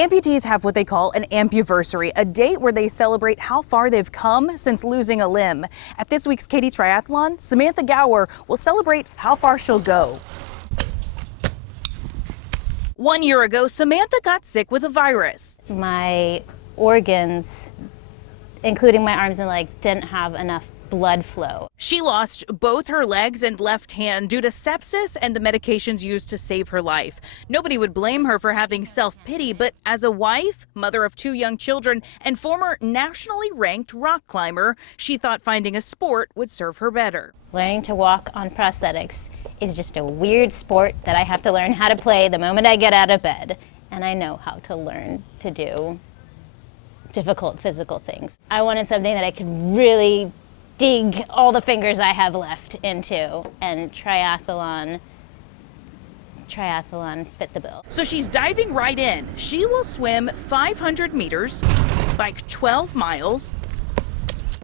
Amputees have what they call an ampuversary, a date where they celebrate how far they've come since losing a limb. At this week's Katy Triathlon, Samantha Gower will celebrate how far she'll go. 1 year ago, Samantha got sick with a virus. My organs, including my arms and legs, didn't have enough blood flow. She lost both her legs and left hand due to sepsis and the medications used to save her life. Nobody would blame her for having self-pity, but as a wife, mother of 2 young children, and former nationally ranked rock climber, she thought finding a sport would serve her better. Learning to walk on prosthetics is just a weird sport that I have to learn how to play the moment I get out of bed. And I know how to learn to do difficult physical things. I wanted something that I could really dig all the fingers I have left into, and triathlon fit the bill. So she's diving right in. She will swim 500 meters, bike 12 miles,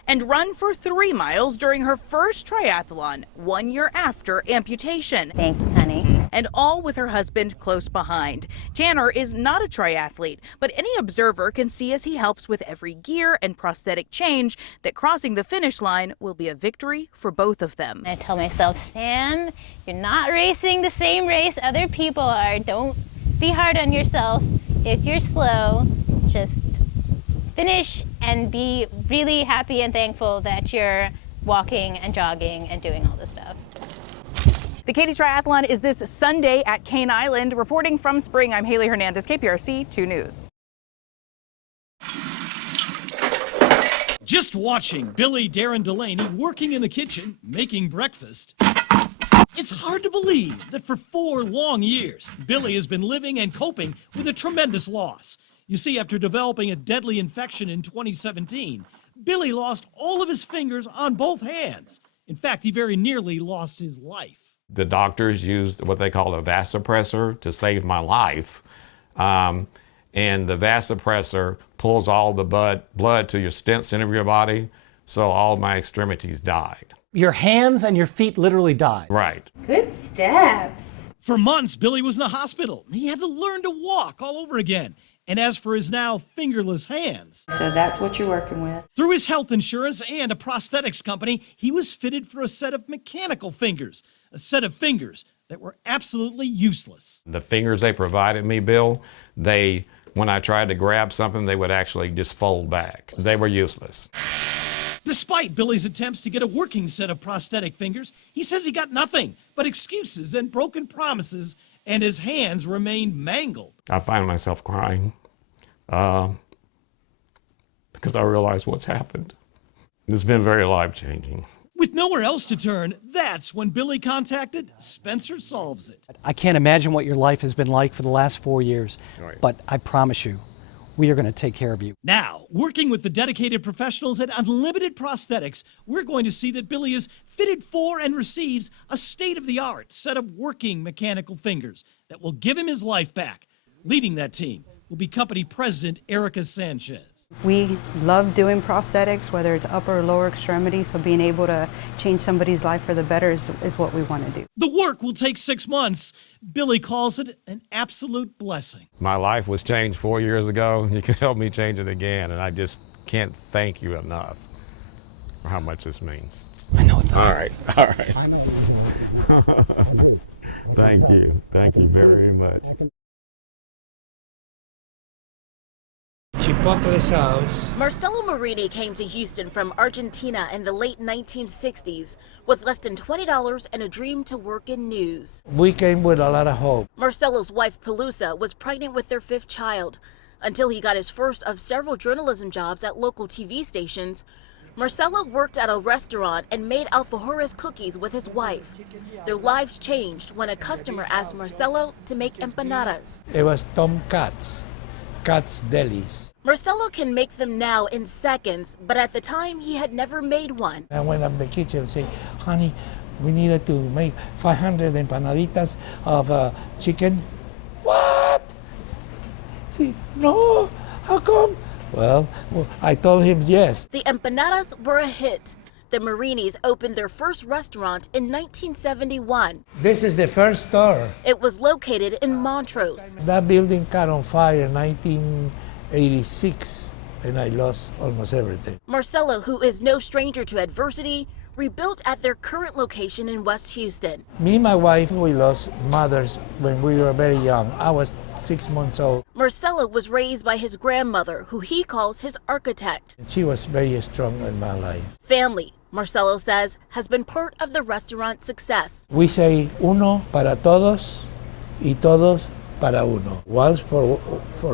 and run for 3 miles during her first triathlon 1 year after amputation. Thank you, honey. And all with her husband close behind. Tanner is not a triathlete, but any observer can see as he helps with every gear and prosthetic change that crossing the finish line will be a victory for both of them. I tell myself, Sam, you're not racing the same race other people are. Don't be hard on yourself. If you're slow, just finish and be really happy and thankful that you're walking and jogging and doing all this stuff. The Katy Triathlon is this Sunday at Cane Island. Reporting from Spring, I'm Haley Hernandez, KPRC 2 News. Just watching Billy Darren Delaney working in the kitchen, making breakfast. It's hard to believe that for 4 long years, Billy has been living and coping with a tremendous loss. You see, after developing a deadly infection in 2017, Billy lost all of his fingers on both hands. In fact, he very nearly lost his life. The doctors used what they call a vasopressor to save my life. And the vasopressor pulls all the blood to your stent center of your body, so all my extremities died. Your hands and your feet literally died. Right. Good steps. For months, Billy was in a hospital. He had to learn to walk all over again. And as for his now fingerless hands. So that's what you're working with. Through his health insurance and a prosthetics company, he was fitted for a set of mechanical fingers, a set of fingers that were absolutely useless. The fingers they provided me, Bill, when I tried to grab something, they would actually just fold back. They were useless. Despite Billy's attempts to get a working set of prosthetic fingers, he says he got nothing but excuses and broken promises, and his hands remained mangled. I find myself crying because I realize what's happened. It's been very life-changing. With nowhere else to turn, that's when Billy contacted Spencer Solves It. I can't imagine what your life has been like for the last 4 years, Right. but I promise you, we are going to take care of you. Now, working with the dedicated professionals at Unlimited Prosthetics, we're going to see that Billy is fitted for and receives a state-of-the-art set of working mechanical fingers that will give him his life back. Leading that team will be company president Erica Sanchez. We love doing prosthetics, whether it's upper or lower extremity, so being able to change somebody's life for the better is what we want to do. The work will take 6 months. Billy calls it an absolute blessing. My life was changed 4 years ago. You can help me change it again, and I just can't thank you enough for how much this means. I know it does. All right. Thank you very much. Chipotle's house. Marcelo Marini came to Houston from Argentina in the late 1960s with less than $20 and a dream to work in news. We came with a lot of hope. Marcelo's wife, Pelusa, was pregnant with their 5th child. Until he got his first of several journalism jobs at local TV stations, Marcelo worked at a restaurant and made alfajores cookies with his wife. Their lives changed when a customer asked Marcelo to make empanadas. It was Tom Katz Delis. Marcelo can make them now in seconds, but at the time he had never made one. I went up in the kitchen and said, honey, we needed to make 500 empanaditas of chicken. What? See, no, how come? Well, I told him yes. The empanadas were a hit. The Marinis opened their first restaurant in 1971. This is the first store. It was located in Montrose. That building caught on fire in 1986, and I lost almost everything. Marcelo, who is no stranger to adversity, rebuilt at their current location in West Houston. Me and my wife, we lost mothers when we were very young. I was 6 months old. Marcelo was raised by his grandmother, who he calls his architect. She was very strong in my life. Family, Marcelo says, has been part of the restaurant's success. We say uno para todos y todos para uno. Once for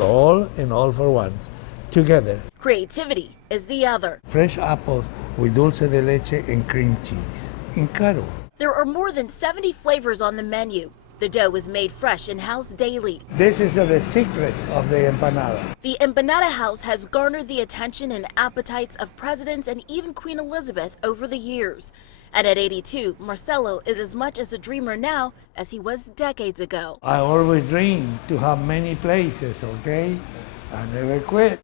all and all for once. Together. Creativity is the other. Fresh apples with dulce de leche and cream cheese. Incredible. There are more than 70 flavors on the menu. The dough is made fresh in-house daily. This is the secret of the empanada. The Empanada House has garnered the attention and appetites of presidents and even Queen Elizabeth over the years. And at 82, Marcelo is as much as a dreamer now as he was decades ago. I always dreamed to have many places, okay? I never quit.